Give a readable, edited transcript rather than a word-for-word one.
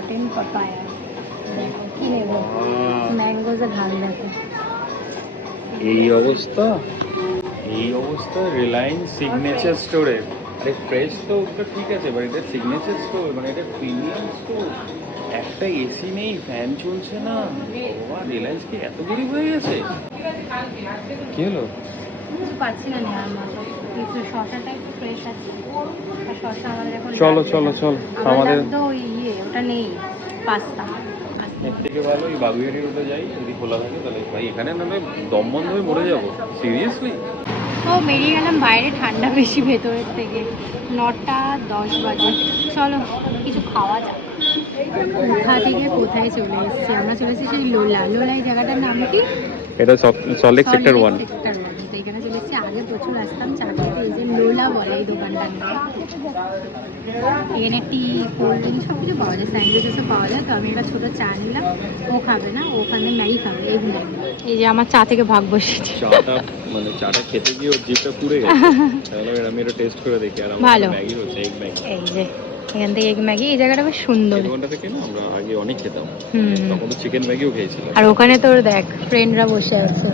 Hot and papaya. দেখো কি নেবো, ম্যাঙ্গোজে ঢাল দেখো। এই অবস্থা, এই অবস্থা রিলায়েন্স সিগনেচার স্টোরে। আরে ফ্রেশ তো ওটা ঠিক আছে, বাট এটা সিগনেচার স্টোর, মানে এটা প্রিমিয়াম স্টোর। একটা এসি নেই, ফ্যান চলছে না। বাবা, রিলায়েন্স কি এত গরিব হয়ে গেছে? কি হলো? কিছু পাচ্ছি না নেওয়ার মতো। কিন্তু শসাটা একটু ফ্রেশ আছে, আর শসা আমাদের এখন চলো লাগবে চলো না। চলো, আমার আমাদের লাগতো ওই ওটা নেই, পাস্তা। এর থেকে ভালো ওই বাগুইয়ারি রোডে যাই, যদি খোলা থাকে তাহলে। ভাই এখানে না হয় দম বন্ধ হয়ে মরে যাবো, সিরিয়াসলি। তো বেরিয়ে গেলাম বাইরে, ঠান্ডা বেশি ভেতরের থেকে। 9:10 বাজে। চলো কিছু খাওয়া যাক। কোথা থেকে কোথায় চলে এসেছি আমরা, চলে এসেছি সেই লোলা। লোলা এই জায়গাটার নাম কি? এটা সল্টলেক সেক্টর 1। সেক্টর 1। তো এখানে চলে এসেছি, আগে প্রচুর আসতাম চা খেতে। এই যে লোলা বলে এই দোকানটার নাম। এখানে টি, কোল্ড ড্রিঙ্ক সব কিছু পাওয়া যায়, স্যান্ডউইচেসও পাওয়া যায়। তো আমি একটা ছোটো চা নিলাম। ও খাবে না, ও ওখানে ম্যাগি খাবে, এই ম্যাগি। এই যে আমার চা থেকে ভাগ বসেছে। চাটা মানে চাটা খেতে গিয়ে ওর জিভটা পুড়ে গেছে। তাহলে আমি এটা টেস্ট করে দেখি। আর আমার ভালো। ম্যাগি হচ্ছে এগ ম্যাগি। এই যে এখান থেকে এগ ম্যাগি, এই জায়গাটা বেশ সুন্দর। এই দোকানটা থেকে না আমরা আগে অনেক খেতাম, হুম। তখন তো চিকেন ম্যাগিও খেয়েছিলাম। আর ওখানে তোর দেখ ফ্রেন্ডরা বসে আছে।